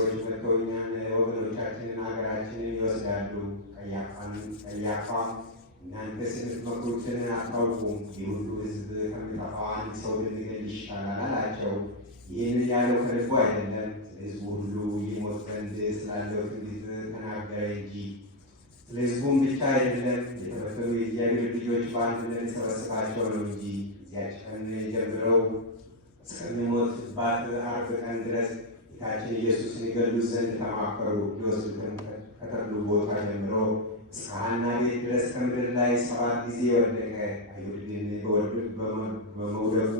ሰዎች መጥተው እኛን ወገኖቻችንን ሀገራችንን ይወስዳሉ። ቀያፋም እናንተስ የምትመክሩትን አታውቁም፣ ይህ ሁሉ ሕዝብ ከሚጠፋው አንድ ሰው ብንገድል ይሻላል አላቸው። ይህን ያለው ከልቡ አይደለም፣ ሕዝቡ ሁሉ ይሞት ዘንድ ስላለው ትንቢት ተናገረ እንጂ። ስለ ሕዝቡም ብቻ አይደለም፣ የተበተኑ የእግዚአብሔር ልጆች በአንድነት ሊሰበስባቸው ነው እንጂ። እዚያች ቀን ጀምረው እስከሚሞትባት ዓርብ ቀን ድረስ ጌታችን ኢየሱስን ይገድሉት ዘንድ ተማከሩ። ሊወስዱትም ከተክሉ ቦታ ጀምሮ እስከ ሐና ቤት ድረስ ከምድር ላይ 7 ጊዜ ወደቀ። አይሁድ ግን በመውደቁ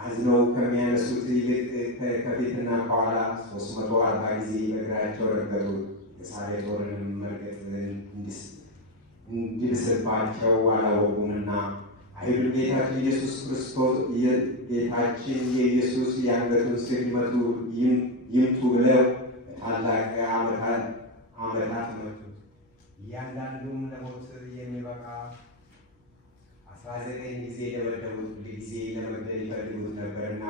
አዝነው ከሚያነሱት ይልቅ ከፊትና ከኋላ 340 ጊዜ በእግራቸው ረገጡት። የሳሌጦርንም መርገጥ እንዲብስባቸው አላወቁምና። አይሁድ ጌታችን ኢየሱስ ክርስቶስ ጌታችን የኢየሱስ የአንገቱን ስር ይምቱ ብለው በታላቅ ዓመታት መቱት። እያንዳንዱም ለሞት የሚበቃ 19 ጊዜ ደበደቡት። ሁልጊዜ ለመግደል ይፈልጉት ነበርና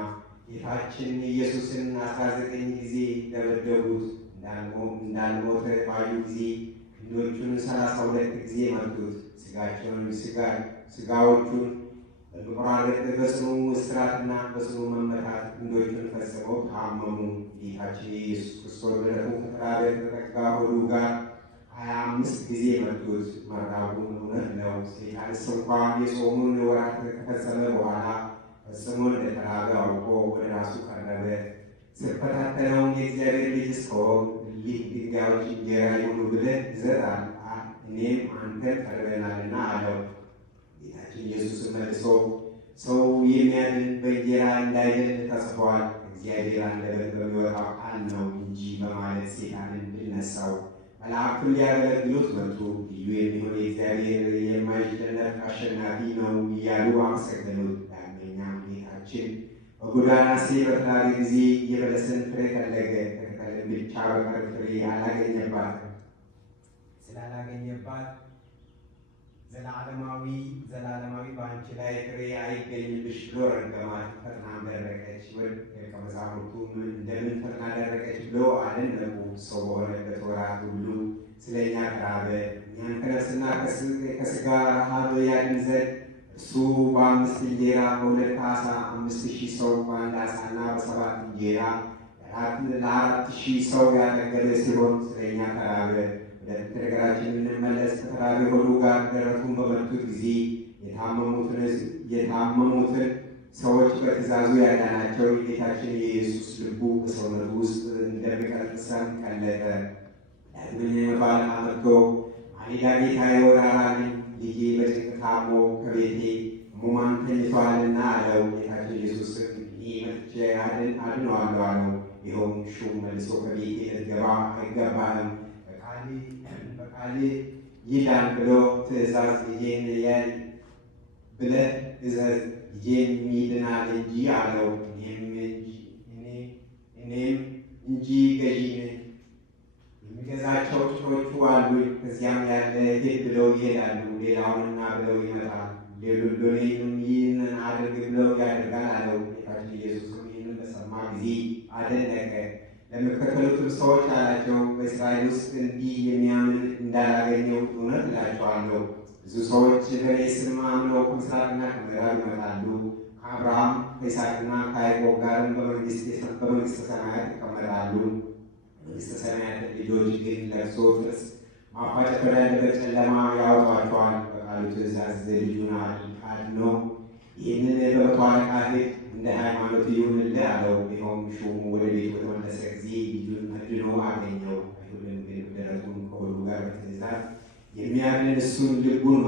ጌታችን ኢየሱስን 19 ጊዜ ደበደቡት። እንዳልሞተ ባዩ ጊዜ ክንዶቹን 32 ጊዜ መቱት። ስጋዎቹን በመቆራረጥ በጽኑ እስራትና በጽኑ መመታት ክንዶቹን ፈጽመው ታመሙ። ጌታችን የኢየሱስ ክርስቶስ ደረቱ ከተራበ ከተጠጋ ሆዱ ጋር 25 ጊዜ መቱት። መራቡን እውነት ነው። ሰይጣንስ እንኳን የጾሙን ወራት ከፈጸመ በኋላ ፈጽሞ እንደተራበ አውቆ ወደ ራሱ ቀረበ። ስትፈታተነውም የእግዚአብሔር ልጅ እስከሆንክ ይህ ድንጋዮች እንጀራ ይሁኑ ብለህ እዘዝ፣ እኔም አንተን ቀርበናልና አለው። ጌታችን ኢየሱስ መልሶ ሰው የሚያድን በእንጀራ እንዳይድን ተጽፏል፣ እግዚአብሔር አንደበት በሚወጣው ቃል ነው እንጂ በማለት ሰይጣንን ድል ነሣው። መላእክቱን ሊያገለግሉት መጡ። ልዩ የሚሆን የእግዚአብሔር የማይሸነፍ አሸናፊ ነው እያሉ አመሰገኑት። ዳግመኛም ጌታችን በጎዳና ሲሄድ በተራበ ጊዜ የበለስን ፍሬ ፈለገ። ከቅጠልም ብቻ በቀር ፍሬ አላገኘባትም። ስላላገኘባት ዘላለማዊ በአንቺ ላይ ፍሬ አይገኝብሽ ብሎ ረገማት። ፈጥናም ደረቀች። ደቀ መዛሙርቱም እንደምን ፈጥና ደረቀች ብሎ አደነቁ። ሰው በሆነበት ወራት ሁሉ ስለ እኛ ተራበ። እኛን ከነፍስና ከሥጋ ረሃብ ያድን ዘንድ እሱ በ5 እንጀራ በ2 ዓሣ 5,000 ሰው በ1 ዓሣና በ7 እንጀራ ለ4,000 ሰው ያጠገበ ሲሆን ስለ እኛ ተራበ። ወደ ነገራችን የምንመለስ ከተራበ ሆዱ ጋር ደረቱን በመቱት ጊዜ የታመሙትን ሰዎች በትእዛዙ ያዳናቸው የጌታችን የኢየሱስ ልቡ በሰውነቱ ውስጥ እንደሚቀልጥ ሰም ቀለጠ። ዳግመኛ የመቶ አለቃ መጥቶ ማለዳ ጌታዬ ወራራልኝ፣ ልጄ በጭንቅ ታሞ ከቤቴ ሕሙማን ተኝተዋልና አለው። ጌታችን ኢየሱስም እኔ መጥቼ አድነዋለሁ አለው። ይኸውም ሹም መልሶ ከቤቴ ልትገባ አይገባህም፣ በቃል ይዳን ብሎ ትእዛዝ ልጄን ያል ብለህ እዘዝ፣ ልጄም ይድናል እንጂ አለው። እኔም እንጂ ገዢ ነኝ፣ የሚገዛቸው ጭኖቹ አሉኝ። ከዚያም ያለ ሂድ ብለው ይሄዳሉ፣ ሌላውንና ብለው ይመጣል፣ ሌሎሌንም ይህንን አድርግ ብለው ያደርጋል አለው። ጌታችን ኢየሱስም ይህንን በሰማ ጊዜ አደነቀ። ለሚከተሉትም ሰዎች አላቸው፣ በእስራኤል ውስጥ እንዲህ የሚያምን እንዳላገኘው እውነት እላቸዋለሁ። ብዙ ሰዎች በእኔ ስም አምነው ከምሥራቅና ከምዕራብ ይመጣሉ፣ ከአብርሃም ከይስሐቅና ከያዕቆብ ጋርም በመንግሥተ ሰማያት ይቀመጣሉ። መንግሥተ ሰማያት ልጆች ግን ለቅሶ፣ ጥርስ ማፋጨት ወዳለበት ጨለማ ያወጧቸዋል። በቃሉ ትእዛዝ ልጁን አድኖ ይህንን በመቶ አለቃ ሂድ፣ እንደ ሃይማኖት ይሁንልህ አለው። ይኸውም ሹሙ ወደ ቤቱ በተመለሰ ጊዜ ልጁን አድኖ አገኘው። አይሁድም ግን ደረቱን ከሆዱ ጋር በትእዛዝ የሚያድን እሱን ልቡን